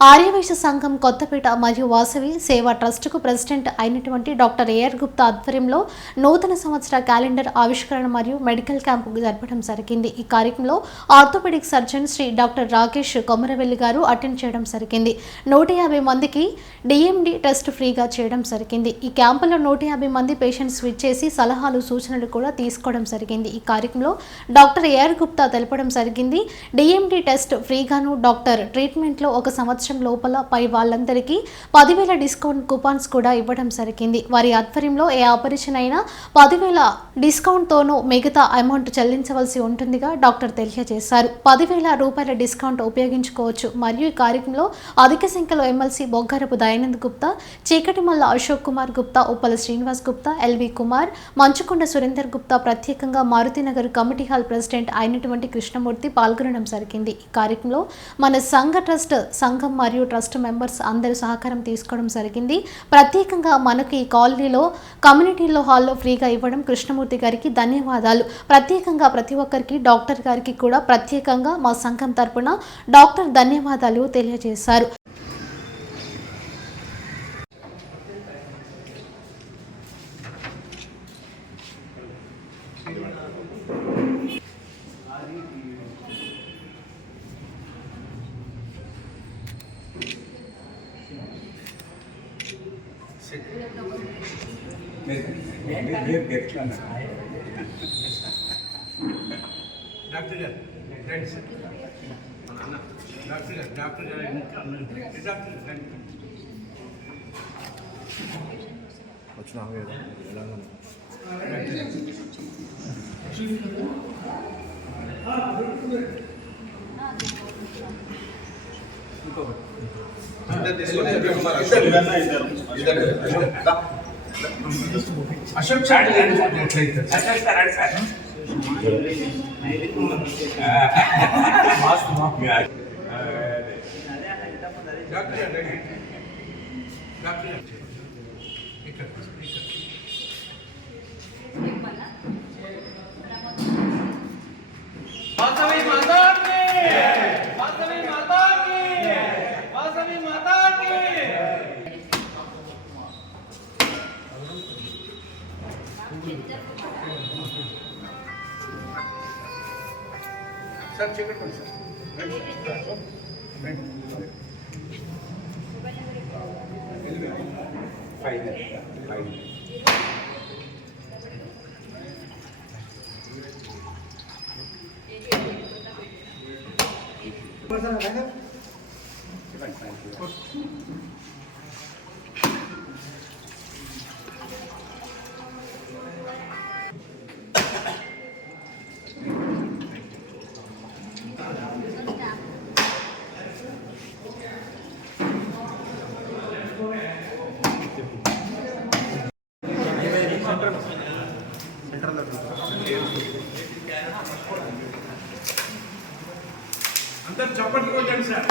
ఆర్యవైశ్య సంఘం కొత్తపేట మరియు వాసవి సేవా ట్రస్టుకు ప్రెసిడెంట్ అయినటువంటి డాక్టర్ ఏఆర్ గుప్తా ఆధ్వర్యంలో నూతన సంవత్సర క్యాలెండర్ ఆవిష్కరణ మరియు మెడికల్ క్యాంపు జరపడం జరిగింది. ఈ కార్యక్రమంలో orthopaedic surgeon Shri doctor Rakesh Komaravelli గారు అటెండ్ చేయడం జరిగింది. 150 మందికి డిఎండి టెస్ట్ ఫ్రీగా చేయడం జరిగింది. ఈ క్యాంపులో 150 మంది పేషెంట్స్ విచ్చేసి సలహాలు సూచనలు కూడా తీసుకోవడం జరిగింది. ఈ కార్యక్రమంలో డాక్టర్ ఏఆర్ గుప్తా తెలపడం జరిగింది. డిఎండి టెస్ట్ ఫ్రీగాను డాక్టర్ ట్రీట్మెంట్లో ఒక సంవత్సరం లోపల పై వాళ్ళందరికీ 10,000 డిస్కౌంట్ కూపన్స్ కూడా ఇవ్వడం జరిగింది. వారి ఆధ్వర్యంలో ఏ ఆపరేషన్ అయినా 10,000 డిస్కౌంట్ తోనూ మిగతా అమౌంట్ చెల్లించవలసి ఉంటుందిగా డాక్టర్ తెలియజేశారు. 10,000 రూపాయల డిస్కౌంట్ ఉపయోగించుకోవచ్చు. మరియు ఈ కార్యక్రమంలో అధిక సంఖ్యలో ఎమ్మెల్సీ బొగ్గారపు దయానంద్ గుప్తా, చీకటిమల్ల అశోక్ కుమార్ గుప్తా, ఉప్పల శ్రీనివాస్ గుప్తా, ఎల్వి కుమార్, మంచుకొండ సురేందర్ గుప్తా, ప్రత్యేకంగా మారుతినగర్ కమిటీ హాల్ ప్రెసిడెంట్ అయినటువంటి కృష్ణమూర్తి పాల్గొనడం జరిగింది. ఈ కార్యక్రమంలో మన సంఘ ట్రస్ట్ సంఘం మరియు ట్రస్ట్ మెంబర్స్ అందరూ సహకారం తీసుకోవడం జరిగింది. ప్రత్యేకంగా మనకు ఈ కాలనీలో కమ్యూనిటీలో హాల్లో ఫ్రీగా ఇవ్వడం కృష్ణమూర్తి గారికి ధన్యవాదాలు. ప్రత్యేకంగా ప్రతి ఒక్కరికి డాక్టర్ గారికి కూడా ప్రత్యేకంగా మా సంఘం తరపున డాక్టర్ ధన్యవాదాలు తెలియజేశారు. డాక్టర్ గారు రండి సార్. డాక్టర్ గారు డాక్టర్ గారు డాక్టర్ రండి. వచ్చిన అశోక్ సార్ ఎట్లయితే డాక్టర్ రండి. డాక్టర్ ఇక్కడ వాసవి మాతా కీ వాసవి మాతా కీ వాసవి మాతా కీ. సార్ చికెన్ కొంచెం సార్ అందరు చప్పట్లు కొట్టండి సార్.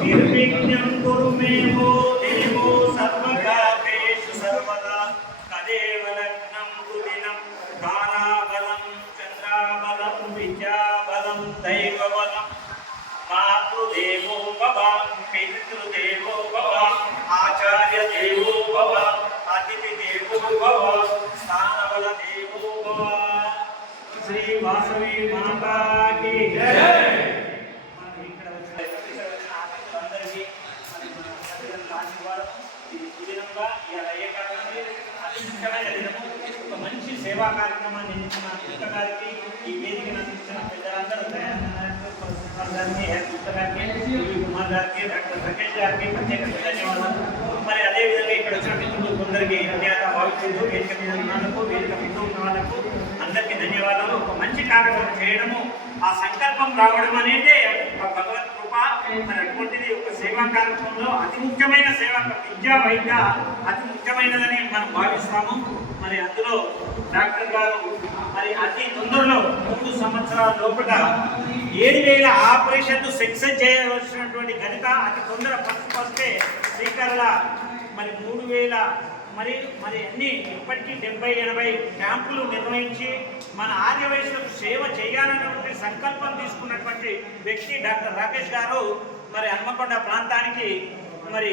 నిర్విఘ్నం కురు మే వో దేవో సర్వకార్యేషు సర్వదా తదేవ లగ్నం దినం తారాబలం చంద్రాబలం విద్యాబలం దైవబలం మాతృదేవో భవ పితృదేవో భవ ఆచార్య దేవో భవ అతిథి దేవో భవ స్థానబల దేవో భవ. శ్రీ వాసవి మాతా కీ జై. ఒక మంచి సేవా కార్యక్రమాన్ని ఇచ్చిన గుప్తా గారికి, ఈ వేదికను అందించిన పెద్దలందరూ గుప్తా గారికి, కుమార్ గారికి, డాక్టర్ రాకేష్ గారికి ప్రత్యేక ధన్యవాదాలు. మరి అదేవిధంగా ఇక్కడ వచ్చిన అందరికీ ధన్యవాదాలు భావించు. వేదిక మీద ఉన్న వాళ్ళకు, వేదిక మీద ఉన్న వాళ్ళకు అందరికీ ధన్యవాదాలు. ఒక మంచి కార్యక్రమం చేయడము, ఆ సంకల్పం రావడం అనేది ఆ భగవత్ కృప. మరి అటువంటిది ఒక సేవా కార్యక్రమంలో అతి ముఖ్యమైన సేవ విద్య వైద్య అతి ముఖ్యమైనదని మనం భావిస్తాము. మరి అందులో డాక్టర్ గారు మరి అతి తొందరలో 3 సంవత్సరాల లోపల 7,000 ఆపరేషన్లు సక్సెస్ చేయవలసినటువంటి కనుక అతి తొందర ఫస్ట్ శ్రీకరణ మరి 3,000 మరి అన్ని ఇప్పటికీ 70-80 క్యాంపులు నిర్వహించి మన ఆర్య వయసులకు సేవ చేయాలన్నటువంటి సంకల్పం తీసుకున్నటువంటి వ్యక్తి డాక్టర్ రాకేష్ గారు. మరి హన్మకొండ ప్రాంతానికి మరి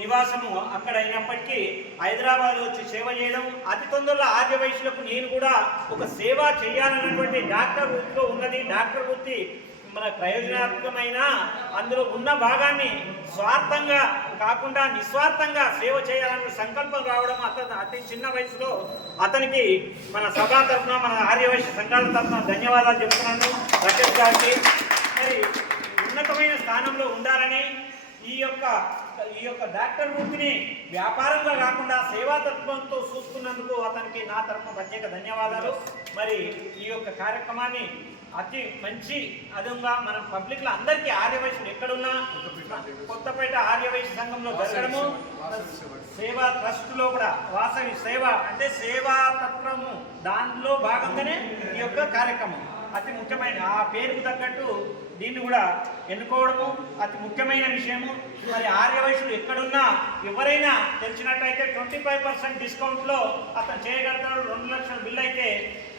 నివాసము అక్కడ అయినప్పటికీ హైదరాబాద్ వచ్చి సేవ చేయడం, అతి తొందరలో ఆర్య వయసులకు నేను కూడా ఒక సేవ చేయాలన్నటువంటి డాక్టర్ వృత్తిలో ఉన్నది. డాక్టర్ వృత్తి మన ప్రయోజనాత్మకమైన అందులో ఉన్న భాగాన్ని స్వార్థంగా కాకుండా నిస్వార్థంగా సేవ చేయాలన్న సంకల్పం రావడం అతి చిన్న వయసులో అతనికి మన సభా తరఫున మన ఆర్యవైశ్య సంఘాల తరఫున ధన్యవాదాలు చెప్తున్నాను రాకేష్ గారికి. మరి ఉన్నతమైన స్థానంలో ఉండాలని ఈ యొక్క డాక్టర్ వృత్తిని వ్యాపారంగా కాకుండా సేవాతత్వంతో చూసుకున్నందుకు అతనికి నా తరఫున ప్రత్యేక ధన్యవాదాలు. మరి ఈ యొక్క కార్యక్రమాన్ని అతి మంచి అదంగా మనం పబ్లిక్లో అందరికీ ఆర్యవైశ్యులు ఎక్కడున్నా కొత్తపేట ఆర్యవైశ్య సంఘంలో జరగడము, సేవా ట్రస్ట్లో కూడా వాసవి సేవ అంటే సేవా తత్వము దానిలో భాగంగానే ఈ యొక్క కార్యక్రమం అతి ముఖ్యమైన ఆ పేరుకు తగ్గట్టు దీన్ని కూడా ఎన్నుకోవడము అతి ముఖ్యమైన విషయము. మరి ఆర్యవైశ్యులు ఎక్కడున్నా ఎవరైనా తెలిసినట్టయితే 25% డిస్కౌంట్లో అతను చేయగలుగుతాడు. 2 లక్షల బిల్లు అయితే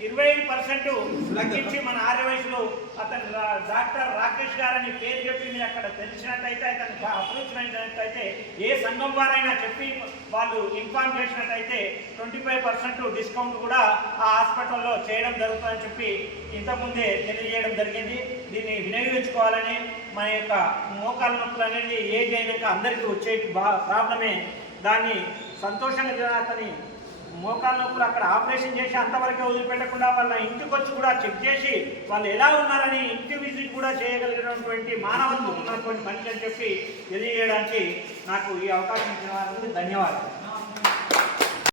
25% తగ్గించి మన ఆర్యవైశ్యులు అతను డాక్టర్ రాకేష్ గారని పేరు చెప్పి మీరు అక్కడ తెలిసినట్టయితే అతను అప్రోచ్ అయినట్టయితే ఏ సంఘం వారైనా చెప్పి వాళ్ళు ఇన్ఫార్మ్ చేసినట్టయితే 25% డిస్కౌంట్ కూడా ఆ హాస్పిటల్లో చేయడం జరుగుతుందని చెప్పి ఇంతకుముందే తెలియజేయడం జరిగింది. దీన్ని వినియోగించుకోవాలని మన యొక్క మోకాళ్ళ నొప్పులు అనేది ఏజ్ అయినాక అందరికీ వచ్చే ప్రాబ్లమే. దాన్ని సంతోషంగా అతని మోకాళ్ళ నొప్పులు అక్కడ ఆపరేషన్ చేసి అంతవరకే వదిలిపెట్టకుండా వాళ్ళ ఇంటికి వచ్చి కూడా చెక్ చేసి వాళ్ళు ఎలా ఉన్నారని ఇంటి విజిట్ కూడా చేయగలిగినటువంటి మానవత్వం ఉన్నటువంటి మనిషి అని చెప్పి తెలియజేయడానికి నాకు ఈ అవకాశం ఇచ్చిన వారికి ధన్యవాదాలు.